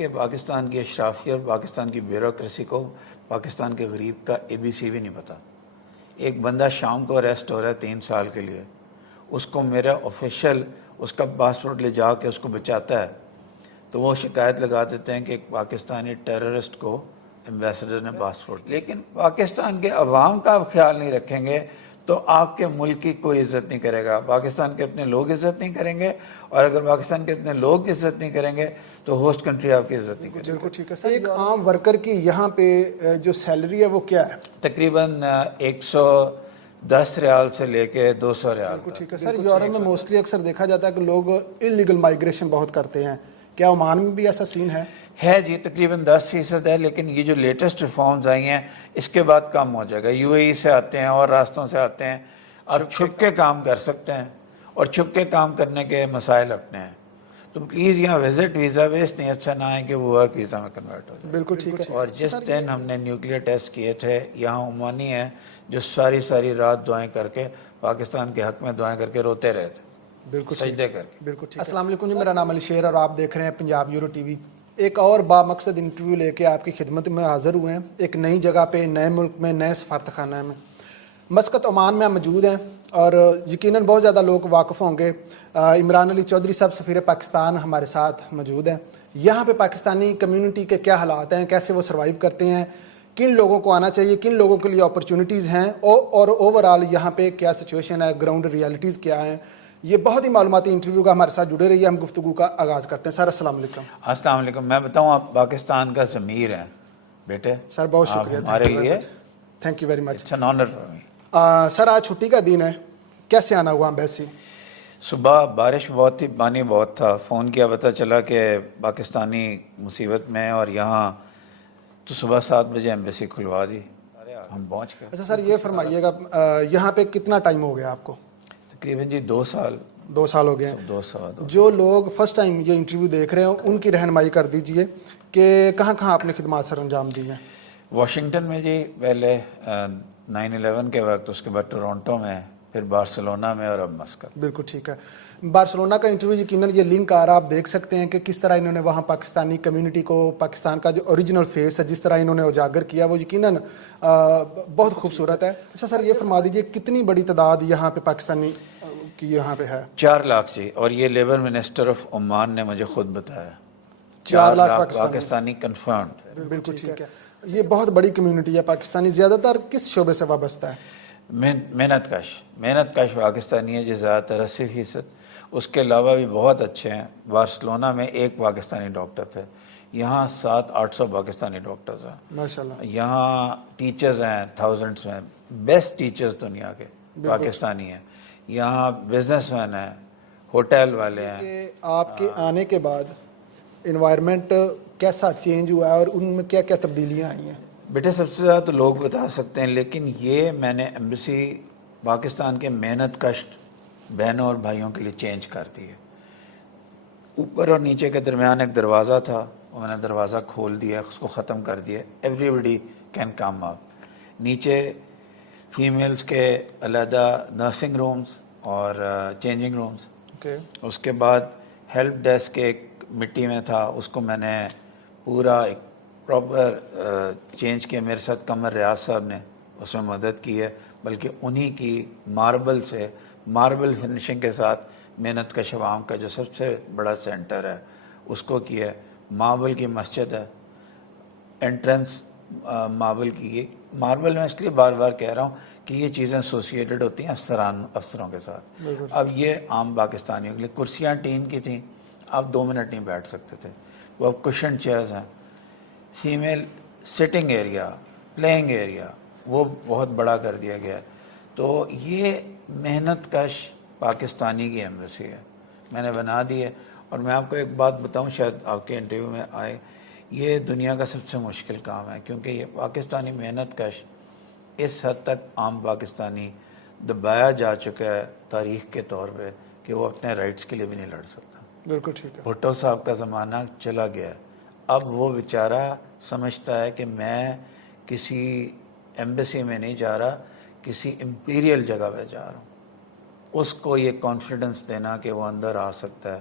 کہ پاکستان کی اشرافیہ اور پاکستان کی بیوروکریسی کو پاکستان کے غریب کا ABC بھی نہیں پتا. ایک بندہ شام کو اریسٹ ہو رہا ہے 3 سال کے لیے, اس کو میرا آفیشیل اس کا پاسپورٹ لے جا کے اس کو بچاتا ہے, تو وہ شکایت لگا دیتے ہیں کہ ایک پاکستانی ٹیررسٹ کو ایمبیسڈر نے پاسپورٹ. لیکن پاکستان کے عوام کا آپ خیال نہیں رکھیں گے تو آپ کے ملک کی کوئی عزت نہیں کرے گا. پاکستان کے اپنے لوگ عزت نہیں کریں گے, اور اگر پاکستان کے اپنے لوگ عزت نہیں کریں گے تو ہوسٹ کنٹری آپ کی عزت نہیں کرے گی. بالکل ٹھیک ہے سر. ایک عام ورکر کی یہاں پہ جو سیلری ہے وہ کیا ہے؟ تقریباً 110 ریال سے لے کے 200 ریال. بالکل ٹھیک ہے سر. یورپ میں موسٹلی اکثر دیکھا جاتا ہے کہ لوگ انلیگل مائگریشن بہت کرتے ہیں, کیا عمان میں بھی ایسا سین ہے؟ جی, تقریباً 10% ہے, لیکن یہ جو لیٹسٹ ریفارمز آئی ہیں اس کے بعد کم ہو جائے گا. UAE سے آتے ہیں اور راستوں سے آتے ہیں, اور چھپ کے کام کر سکتے ہیں, اور چھپ کے کام کرنے کے مسائل اپنے ہیں. تو پلیز یہاں وزٹ ویزا بیس نہیں, اچھا نہ ہے کہ وہ ورک ویزا میں کنورٹ ہو جائے. بالکل ٹھیک ہے. اور جس دن ہم نے نیوکلیئر ٹیسٹ کیے تھے, یہاں عمانی ہیں جو ساری رات دعائیں کر کے پاکستان کے حق میں دعائیں کر کے روتے رہے تھے, بالکل سجدے کر کے. بالکل ٹھیک ہے. السلام علیکم جی, میرا نام علی شیر اور آپ دیکھ رہے ہیں پنجاب یورو TV. ایک اور با مقصد انٹرویو لے کے آپ کی خدمت میں حاضر ہوئے ہیں, ایک نئی جگہ پہ, نئے ملک میں, نئے سفارتخانہ میں. مسقط عمان میں ہم موجود ہیں, اور یقیناً بہت زیادہ لوگ واقف ہوں گے. عمران علی چودھری صاحب سفیر پاکستان ہمارے ساتھ موجود ہیں. یہاں پہ پاکستانی کمیونٹی کے کیا حالات ہیں, کیسے وہ سروائیو کرتے ہیں, کن لوگوں کو آنا چاہیے, کن لوگوں کے لیے اپرچونٹیز ہیں, اور اوورآل یہاں پہ کیا سچویشن ہے, گراؤنڈ ریالٹیز کیا ہیں. یہ بہت ہی معلوماتی انٹرویو کا ہمارے ساتھ جڑے رہیے. ہم گفتگو کا آغاز کرتے ہیں. سر السلام علیکم. السلام علیکم. میں بتاؤں, آپ پاکستان کا ضمیر ہیں بیٹے. سر بہت شکریہ, ہمارے لیے thank you very much. It's an honour for me. Sir آج چھٹی کا دن ہے, کیسے آنا ہوا ایمبیسی؟ صبح بارش بہت تھی, پانی بہت تھا, فون کیا پتہ چلا کہ پاکستانی مصیبت میں ہے, اور یہاں تو صبح 7 بجے ایمبیسی کھلوا دی, ہم پہنچ گئے. اچھا سر, یہ فرمائیے گا یہاں پہ کتنا ٹائم ہو گیا آپ کو؟ تقریباً جی 2 سال. 2 سال ہو گئے ہیں. 2 سال. جو لوگ فرسٹ ٹائم یہ انٹرویو دیکھ رہے ہیں ان کی رہنمائی کر دیجئے کہ کہاں کہاں آپ نے خدمات سر انجام دی ہیں. واشنگٹن میں جی پہلے 9/11 کے وقت, اس کے بعد ٹورانٹو میں, پھر بارسلونا میں, اور اب مسقط. بالکل ٹھیک ہے. بارسلونا کا انٹرویو یقیناً یہ لنک آ رہا, آپ دیکھ سکتے ہیں کہ کس طرح انہوں نے وہاں پاکستانی کمیونٹی کو, پاکستان کا جو اوریجنل فیس ہے جس طرح انہوں نے اجاگر کیا, وہ یقیناً بہت خوبصورت ہے. اچھا سر, یہ فرما دیجئے کتنی بڑی تعداد یہاں پہ پاکستانی کی یہاں پہ ہے؟ 4 لاکھ جی, اور یہ لیبر منسٹر آف عمان نے مجھے خود بتایا. 4 لاکھ پاکستانی کنفرمڈ. بالکل ٹھیک ہے. یہ بہت بڑی کمیونٹی ہے پاکستانی. زیادہ تر کس شعبے سے وابستہ ہے؟ محنت کش پاکستانی ہے جی, زیادہ تر 80%. اس کے علاوہ بھی بہت اچھے ہیں. بارسلونا میں 1 پاکستانی ڈاکٹر تھے, یہاں 700-800 پاکستانی ڈاکٹرز ہیں ماشاءاللہ. یہاں ٹیچرز ہیں تھاؤزنڈس میں, بیسٹ ٹیچرز دنیا کے پاکستانی ہیں. یہاں بزنس مین ہیں, ہوٹل والے ہیں. کہ آپ کے آنے کے بعد انوائرمنٹ کیسا چینج ہوا ہے اور ان میں کیا کیا تبدیلیاں آئی ہیں؟ بیٹے سب سے زیادہ تو لوگ بتا سکتے ہیں, لیکن یہ میں نے ایمبیسی پاکستان کے محنت کش بہنوں اور بھائیوں کے لیے چینج کر دی ہے. اوپر اور نیچے کے درمیان ایک دروازہ تھا, میں نے دروازہ کھول دیا, اس کو ختم کر دیا. ایوری بڈی کین کم اپ. نیچے فیمیلز کے علیحدہ نرسنگ رومز اور چینجنگ رومز. اس کے بعد ہیلپ ڈیسک ایک مٹی میں تھا, اس کو میں نے پورا ایک پراپر چینج کیا. میرے ساتھ قمر ریاض صاحب نے اس میں مدد کی ہے, بلکہ انہی کی ماربل فنشنگ کے ساتھ محنت کش عوام کا جو سب سے بڑا سینٹر ہے اس کو کیا ہے. ماربل کی مسجد ہے, انٹرنس ماربل کی. ماربل میں اس لیے بار بار کہہ رہا ہوں کہ یہ چیزیں ایسوسیٹڈ ہوتی ہیں افسروں کے ساتھ. اب یہ عام پاکستانیوں کے لیے کرسیاں ٹین کی تھیں, آپ 2 منٹ نہیں بیٹھ سکتے تھے, وہ اب کشن چیئرز ہیں. Female sitting area, playing area, وہ بہت بڑا کر دیا گیا ہے. تو یہ محنت کش پاکستانی کی ایمبیسی ہے, میں نے بنا دی ہے. اور میں آپ کو ایک بات بتاؤں, شاید آپ کے انٹرویو میں آئے, یہ دنیا کا سب سے مشکل کام ہے, کیونکہ یہ پاکستانی محنت کش اس حد تک عام پاکستانی دبایا جا چکا ہے تاریخ کے طور پہ کہ وہ اپنے رائٹس کے لیے بھی نہیں لڑ سکتا. بالکل ٹھیک ہے. بھٹو صاحب کا زمانہ چلا گیا ہے. اب وہ بیچارہ سمجھتا ہے کہ میں کسی ایمبیسی میں نہیں جا رہا, کسی امپیریل جگہ پہ جا رہا ہوں. اس کو یہ کانفیڈنس دینا کہ وہ اندر آ سکتا ہے,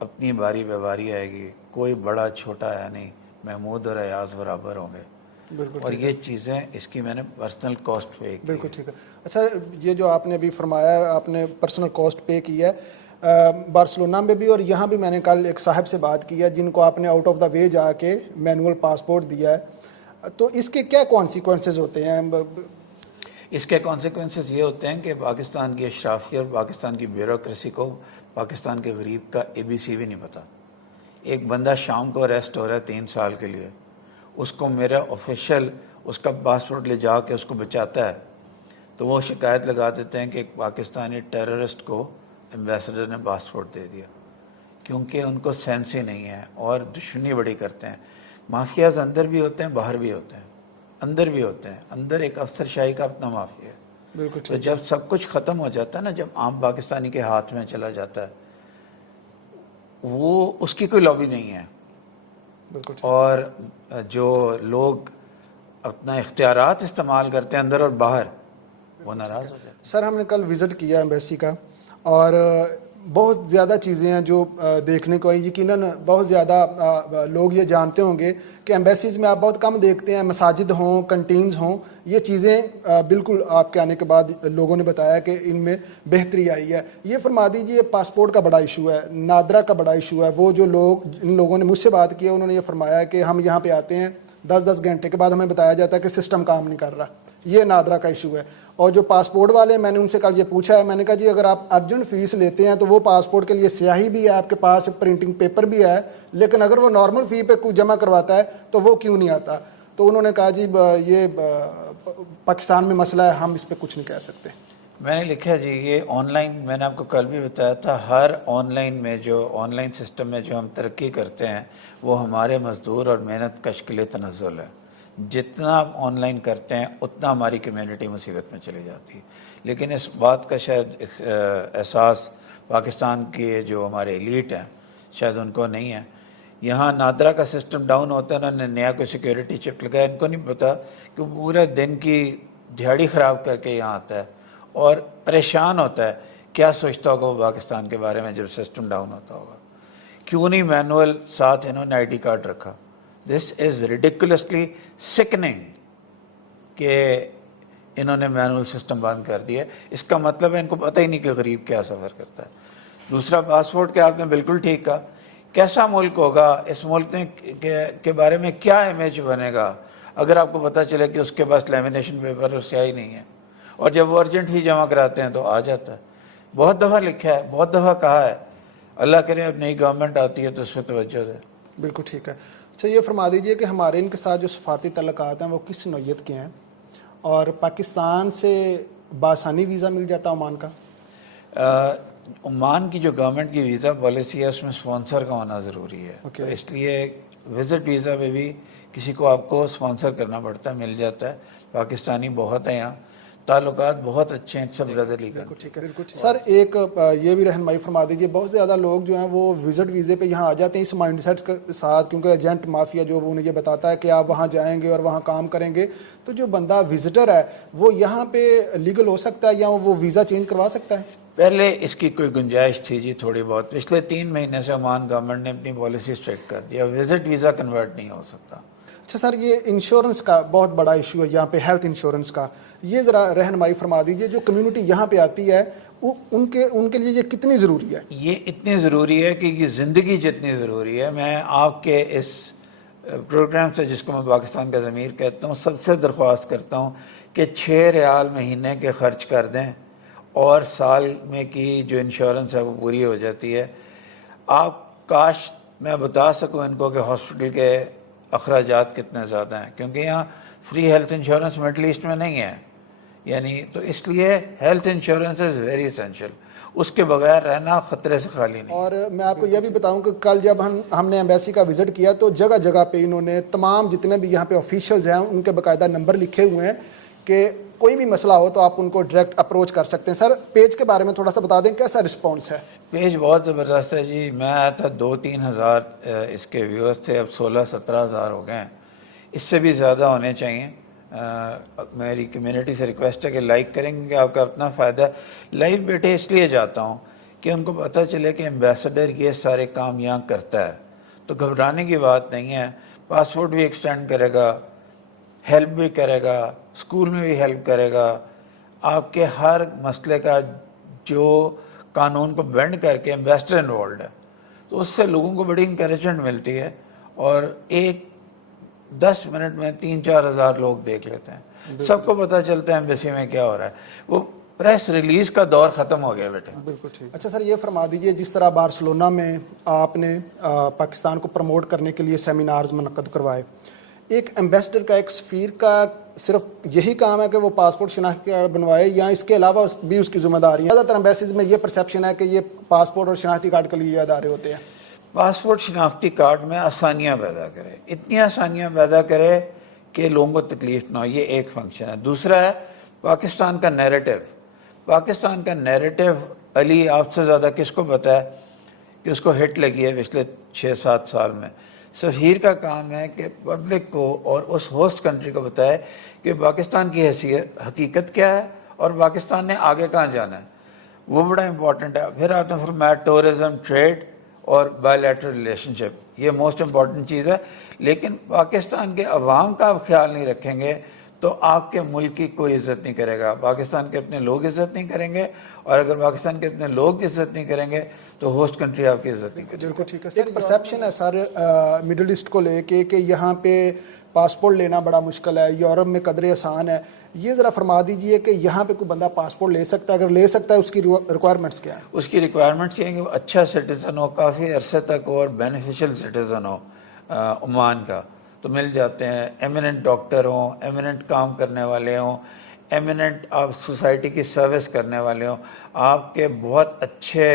اپنی باری بے باری آئے گی, کوئی بڑا چھوٹا ہے نہیں, محمود اور ایاز برابر ہوں گے. بالکل اور یہ چیزیں اس کی میں نے پرسنل کاسٹ پے کی. بالکل ٹھیک ہے. اچھا یہ جو آپ نے ابھی فرمایا ہے آپ نے پرسنل کاسٹ پے کی ہے, بارسلونا میں بھی اور یہاں بھی میں نے کل ایک صاحب سے بات کی ہے جن کو آپ نے آؤٹ آف دا وے جا کے مینول پاسپورٹ دیا ہے, تو اس کے کیا کانسیکوینسز ہوتے ہیں؟ اس کے کانسیکوینسز یہ ہوتے ہیں کہ پاکستان کی اشرافیہ اور پاکستان کی بیوروکریسی کو پاکستان کے غریب کا ABC بھی نہیں پتا. ایک بندہ شام کو اریسٹ ہو رہا ہے 3 سال کے لیے, اس کو میرا آفیشیل اس کا پاسپورٹ لے جا کے اس کو بچاتا ہے, تو وہ شکایت لگا دیتے ہیں کہ ایک پاکستانی ٹیررسٹ کو ایمبیسڈر نے پاسپورٹ دے دیا, کیونکہ ان کو سینس ہی نہیں ہے اور دشمنی بڑی کرتے ہیں. مافیاز اندر بھی ہوتے ہیں باہر بھی ہوتے ہیں, اندر بھی ہوتے ہیں, اندر ایک افسر شاہی کا اپنا مافیا ہے. بالکل تو جب سب کچھ ختم ہو جاتا ہے نا, جب عام پاکستانی کے ہاتھ میں چلا جاتا ہے, وہ اس کی کوئی لابی نہیں ہے. بالکل اور جو لوگ اپنا اختیارات استعمال کرتے ہیں اندر اور باہر, وہ ناراض ہو جاتے ہیں. سر ہم نے کل وزٹ کیا ایمبیسی کا اور بہت زیادہ چیزیں ہیں جو دیکھنے کو آئی. یقیناً بہت زیادہ لوگ یہ جانتے ہوں گے کہ ایمبیسیز میں آپ بہت کم دیکھتے ہیں مساجد ہوں, کنٹینز ہوں. یہ چیزیں بالکل آپ کے آنے کے بعد لوگوں نے بتایا کہ ان میں بہتری آئی ہے. یہ فرما دیجیے پاسپورٹ کا بڑا ایشو ہے, نادرا کا بڑا ایشو ہے. وہ جو لوگ ان لوگوں نے مجھ سے بات کی انہوں نے یہ فرمایا کہ ہم یہاں پہ آتے ہیں 10 گھنٹے کے بعد ہمیں بتایا جاتا ہے کہ سسٹم کام نہیں کر رہا. یہ نادرا کا ایشو ہے. اور جو پاسپورٹ والے میں نے ان سے کل یہ پوچھا ہے, میں نے کہا جی اگر آپ ارجنٹ فیس لیتے ہیں تو وہ پاسپورٹ کے لیے سیاہی بھی ہے آپ کے پاس, پرنٹنگ پیپر بھی ہے, لیکن اگر وہ نارمل فی پہ کچھ جمع کرواتا ہے تو وہ کیوں نہیں آتا؟ تو انہوں نے کہا جی یہ پاکستان میں مسئلہ ہے, ہم اس پہ کچھ نہیں کہہ سکتے. میں نے لکھا جی یہ آن لائن, میں نے آپ کو کل بھی بتایا تھا, ہر آن لائن میں جو آن لائن سسٹم میں جو ہم ترقی کرتے ہیں وہ ہمارے مزدور اور محنت کش کے لیے تنزل ہے. جتنا آپ آن لائن کرتے ہیں اتنا ہماری کمیونٹی مصیبت میں چلی جاتی ہے. لیکن اس بات کا شاید احساس پاکستان کے جو ہمارے ایلیٹ ہیں شاید ان کو نہیں ہے. یہاں نادرا کا سسٹم ڈاؤن ہوتا ہے, انہوں نے نیا کوئی سیکیورٹی چپ لگایا, ان کو نہیں پتا کہ وہ پورے دن کی دیہڑی خراب کر کے یہاں آتا ہے اور پریشان ہوتا ہے. کیا سوچتا ہوگا وہ پاکستان کے بارے میں جب سسٹم ڈاؤن ہوتا ہوگا؟ کیوں نہیں مینول ساتھ انہوں نے ID کارڈ رکھا؟ دس از ریڈیکولسلی سکننگ کہ انہوں نے مینول سسٹم بند کر دیا. اس کا مطلب ہے ان کو پتہ ہی نہیں کہ غریب کیا سفر کرتا ہے. دوسرا پاسپورٹ کے آپ نے بالکل ٹھیک کہا, کیسا ملک ہوگا, اس ملک کے بارے میں کیا امیج بنے گا اگر آپ کو پتہ چلے کہ اس کے پاس لیمینیشن پیپر اور سیاہی نہیں ہے, اور جب وہ ارجنٹ ہی جمع کراتے ہیں تو آ جاتا ہے. بہت دفعہ لکھا ہے, بہت دفعہ کہا ہے, اللہ کرے اب نئی گورنمنٹ آتی ہے تو اس پہ توجہ دے. بالکل ٹھیک ہے. اچھا یہ فرما دیجئے کہ ہمارے ان کے ساتھ جو سفارتی تعلقات ہیں وہ کس نوعیت کے ہیں, اور پاکستان سے بآسانی ویزا مل جاتا عمان کا؟ عمان کی جو گورنمنٹ کی ویزا پالیسی ہے اس میں سپانسر کا ہونا ضروری ہے. تو اس لیے وزٹ ویزا میں بھی کسی کو آپ کو سپانسر کرنا پڑتا ہے, مل جاتا ہے. پاکستانی بہت ہیں یہاں, تعلقات بہت اچھے ہیں, سب برادری کا. سر ایک یہ بھی رہنمائی فرما دیجیے, بہت زیادہ لوگ جو ہیں وہ وزٹ ویزے پہ یہاں آ جاتے ہیں اس مائنڈ سیٹ کے ساتھ, کیونکہ ایجنٹ مافیا جو وہ انہیں یہ بتاتا ہے کہ آپ وہاں جائیں گے اور وہاں کام کریں گے, تو جو بندہ وزٹر ہے وہ یہاں پہ لیگل ہو سکتا ہے یا وہ ویزا چینج کروا سکتا ہے؟ پہلے اس کی کوئی گنجائش تھی جی تھوڑی بہت, پچھلے 3 مہینے سے عمان گورنمنٹ نے اپنی پالیسی اسٹرکٹ کر دیا, وزٹ ویزا کنورٹ نہیں ہو سکتا. اچھا سر یہ انشورنس کا بہت بڑا ایشو ہے یہاں پہ, ہیلتھ انشورنس کا, یہ ذرا رہنمائی فرما دیجیے. جو کمیونٹی یہاں پہ آتی ہے ان کے لیے یہ کتنی ضروری ہے؟ یہ اتنی ضروری ہے کہ یہ زندگی جتنی ضروری ہے. میں آپ کے اس پروگرام سے, جس کو میں پاکستان کا ضمیر کہتا ہوں, سب سے درخواست کرتا ہوں کہ 6 ریال مہینے کے خرچ کر دیں اور سال میں کی جو انشورنس ہے وہ پوری ہو جاتی ہے. آپ کاش میں بتا سکوں ان کو کہ ہاسپٹل کے اخراجات کتنے زیادہ ہیں, کیونکہ یہاں free health insurance middle east میں نہیں ہے. یعنی تو اس لیے health insurance is very essential, اس کے بغیر رہنا خطرے سے خالی نہیں. اور میں آپ کو یہ بھی بتاؤں کہ کل جب ہم نے ایمبیسی کا وزٹ کیا تو جگہ جگہ پہ انہوں نے تمام جتنے بھی یہاں پہ آفیشلز ہیں ان کے باقاعدہ نمبر لکھے ہوئے ہیں کہ کوئی بھی مسئلہ ہو تو آپ ان کو ڈائریکٹ اپروچ کر سکتے ہیں. سر پیج کے بارے میں تھوڑا سا بتا دیں, کیسا رسپانس ہے؟ پیج بہت زبردست ہے جی. میں آیا تھا 2-3 ہزار اس کے ویورز تھے, اب 16-17 ہزار ہو گئے ہیں. اس سے بھی زیادہ ہونے چاہیے. میری کمیونٹی سے ریکویسٹ ہے کہ لائک کریں گے, آپ کا اپنا فائدہ ہے. لائیو بیٹے اس لیے جاتا ہوں کہ ان کو پتہ چلے کہ ایمبیسڈر یہ سارے کام یہاں کرتا ہے. تو گھبرانے کی بات نہیں ہے. پاسپورٹ بھی ایکسٹینڈ کرے گا, ہیلپ بھی کرے گا, اسکول میں بھی ہیلپ کرے گا, آپ کے ہر مسئلے کا جو قانون کو بینڈ کر کے ایمبیسڈر انوالوڈ ہے. تو اس سے لوگوں کو بڑی انکریجمنٹ ملتی ہے, اور ایک 10 منٹ میں 3-4 ہزار لوگ دیکھ لیتے ہیں. سب کو پتہ چلتا ہے ایمبیسی میں کیا ہو رہا ہے. وہ پریس ریلیز کا دور ختم ہو گیا بیٹے. بالکل ٹھیک. اچھا سر، یہ فرما دیجئے، جس طرح بارسلونا میں آپ نے پاکستان کو پروموٹ کرنے کے لیے سیمینارز منعقد کروائے، ایک ایمبیسڈر کا، ایک سفیر کا صرف یہی کام ہے کہ وہ پاسپورٹ شناختی کارڈ بنوائے، یا اس کے علاوہ بھی اس کی ذمہ داری ہے؟ زیادہ تر ایمبیسیز میں یہ پرسیپشن ہے کہ یہ پاسپورٹ اور شناختی کارڈ کے لیے ادارے ہوتے ہیں. پاسپورٹ شناختی کارڈ میں آسانیاں پیدا کرے، اتنی آسانیاں پیدا کرے کہ لوگوں کو تکلیف نہ ہو. یہ ایک فنکشن ہے. دوسرا ہے پاکستان کا نیریٹو. پاکستان کا نیریٹو علی آپ سے زیادہ کس کو پتہ ہے کہ اس کو ہٹ لگی ہے پچھلے 6-7 سال میں. سفیر کا کام ہے کہ پبلک کو اور اس ہوسٹ کنٹری کو بتائے کہ پاکستان کی حیثیت حقیقت کیا ہے اور پاکستان نے آگے کہاں جانا ہے. وہ بڑا امپورٹنٹ ہے. پھر آپ نے فرمایا ٹورزم، ٹریڈ اور بائی لیٹرل ریلیشن شپ، یہ موسٹ امپورٹنٹ چیز ہے. لیکن پاکستان کے عوام کا آپ خیال نہیں رکھیں گے تو آپ کے ملک کی کوئی عزت نہیں کرے گا. پاکستان کے اپنے لوگ عزت نہیں کریں گے، اور اگر پاکستان کے اپنے لوگ عزت نہیں کریں گے تو ہوسٹ کنٹری آپ کی عزت نہیں کرے گی. بالکل ٹھیک ہے. ایک پرسیپشن ہے سر مڈل ایسٹ کو لے کے کہ یہاں پہ پاسپورٹ لینا بڑا مشکل ہے، یورپ میں قدرے آسان ہے. یہ ذرا فرما دیجئے کہ یہاں پہ کوئی بندہ پاسپورٹ لے سکتا ہے؟ اگر لے سکتا ہے اس کی ریکوائرمنٹس کیا ہیں؟ اس کی ریکوائرمنٹس یہ ہیں کہ وہ اچھا سٹیزن ہو، کافی عرصے تک اور بینیفیشل سٹیزن ہو عمان کا، تو مل جاتے ہیں. ایمیننٹ ڈاکٹر ہوں، ایمیننٹ کام کرنے والے ہوں، ایمیننٹ آپ سوسائٹی کی سروس کرنے والے ہوں، آپ کے بہت اچھے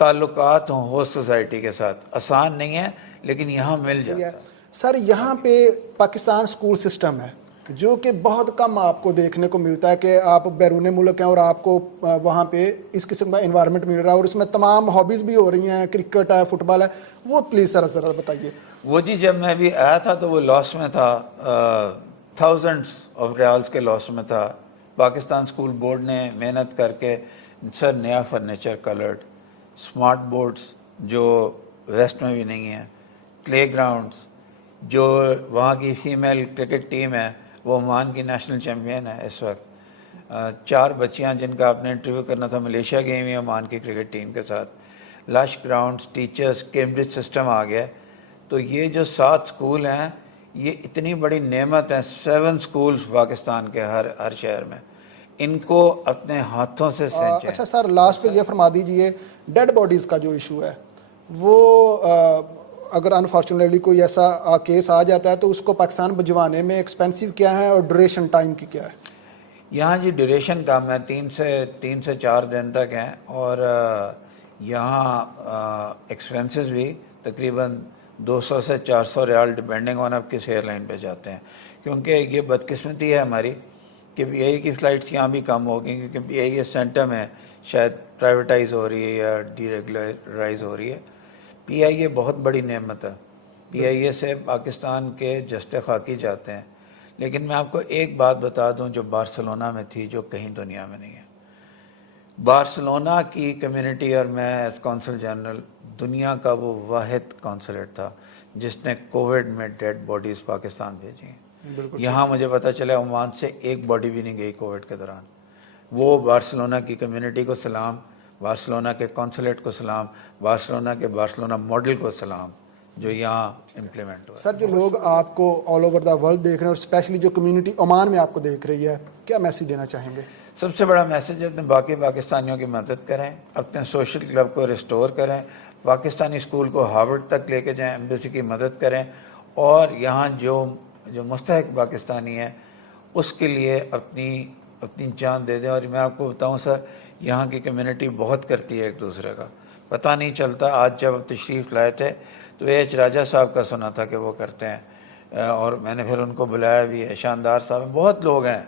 تعلقات ہوں ہوسٹ سوسائٹی کے ساتھ. آسان نہیں ہے لیکن یہاں مل جاتا ہے. سر یہاں پہ پاکستان سکول سسٹم ہے جو کہ بہت کم آپ کو دیکھنے کو ملتا ہے کہ آپ بیرون ملک ہیں اور آپ کو وہاں پہ اس قسم کا انوائرمنٹ مل رہا ہے، اور اس میں تمام ہابیز بھی ہو رہی ہیں، کرکٹ ہے، فٹ بال ہے. وہ پلیز سر ذرا بتائیے. وہ جی جب میں ابھی آیا تھا تو وہ لاس میں تھا، تھاؤزنڈس آف ریالز کے لاس میں تھا. پاکستان اسکول بورڈ نے محنت کر کے سر نیا فرنیچر کلرڈ، اسمارٹ بورڈز جو ویسٹ میں بھی نہیں ہیں، پلے گراؤنڈز، جو وہاں کی فیمیل کرکٹ ٹیم ہے وہ عمان کی نیشنل چیمپئن ہے اس وقت. 4 بچیاں جن کا آپ نے انٹرویو کرنا تھا ملیشیا گئی ہوئی عمان کی کرکٹ ٹیم کے ساتھ. لش گراؤنڈز، ٹیچرز، کیمبرج سسٹم آ گیا. تو یہ جو 7 اسکول ہیں یہ اتنی بڑی نعمت ہیں. 7 اسکولز پاکستان کے ہر شہر میں، ان کو اپنے ہاتھوں سے سینچیں. اچھا سر لاسٹ پہ یہ فرما دیجئے، ڈیڈ باڈیز کا جو ایشو ہے وہ اگر انفارچونیٹلی کوئی ایسا کیس آ جاتا ہے تو اس کو پاکستان بھجوانے میں ایکسپینسو کیا ہے اور ڈوریشن ٹائم کی کیا ہے؟ یہاں جی ڈیوریشن کم ہے، 3 سے 4 دن تک ہیں، اور یہاں ایکسپینسز بھی تقریباً 200 سے 400 ریال ڈپینڈنگ آن آپ کس ایئر لائن پہ جاتے ہیں. کیونکہ یہ بدقسمتی ہے ہماری کہ پی آئی کی فلائٹس یہاں بھی کم ہو گئی، کیونکہ پی آئی اے سینٹر میں شاید پرائیویٹائز ہو رہی ہے یا ڈی ریگولرائز ہو رہی ہے. پی آئی اے بہت بڑی نعمت ہے. پی آئی اے سے پاکستان کے جسٹ خاکی جاتے ہیں. لیکن میں آپ کو ایک بات بتا دوں جو بارسلونا میں تھی، جو کہیں دنیا میں نہیں ہے. بارسلونا کی کمیونٹی اور میں ایز کونسل جنرل دنیا کا وہ واحد کونسلیٹ تھا جس نے کووڈ میں ڈیڈ باڈیز پاکستان بھیجی ہیں. یہاں مجھے پتہ چلا عمان سے ایک باڈی بھی نہیں گئی کووڈ کے دوران. وہ بارسلونا کی کمیونٹی کو سلام، بارسلونا کے کونسلیٹ کو سلام، بارسلونا کے بارسلونا ماڈل کو سلام جو یہاں امپلیمنٹ ہوا. سر جو لوگ آپ کو آل اوور دا ورلڈ دیکھ رہے ہیں اور اسپیشلی جو کمیونٹی عمان میں آپ کو دیکھ رہی ہے، کیا میسیج دینا چاہیں گے؟ سب سے بڑا میسیج ہے اپنے باقی پاکستانیوں کی مدد کریں، اپنے سوشل کلب کو ریسٹور کریں، پاکستانی اسکول کو ہارورڈ تک لے کے جائیں، ایمبیسی کی مدد کریں، اور یہاں جو مستحق پاکستانی ہے اس کے لیے اپنی جان دے دیں. اور میں آپ کو بتاؤں سر، یہاں کی کمیونٹی بہت کرتی ہے ایک دوسرے کا، پتہ نہیں چلتا. آج جب تشریف لائے تھے تو ایچ راجہ صاحب کا سنا تھا کہ وہ کرتے ہیں، اور میں نے پھر ان کو بلایا بھی ہے. شاندار صاحب، بہت لوگ ہیں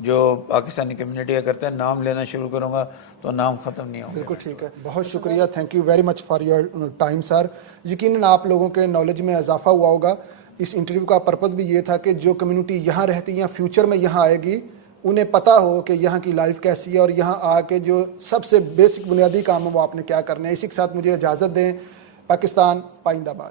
جو پاکستانی کمیونٹی کا کرتے ہیں. نام لینا شروع کروں گا تو نام ختم نہیں ہوگا. بالکل ٹھیک ہے، بہت شکریہ. Thank you very much for your time sir. یقیناً آپ لوگوں کے نالج میں اضافہ ہوا ہوگا. اس انٹرویو کا پرپز بھی یہ تھا کہ جو کمیونٹی یہاں رہتی ہے فیوچر میں یہاں آئے گی انہیں پتہ ہو کہ یہاں کی لائف کیسی ہے اور یہاں آ کے جو سب سے بیسک بنیادی کام ہے وہ آپ نے کیا کرنا ہے. اسی کے ساتھ مجھے اجازت دیں. پاکستان پائندہ باد.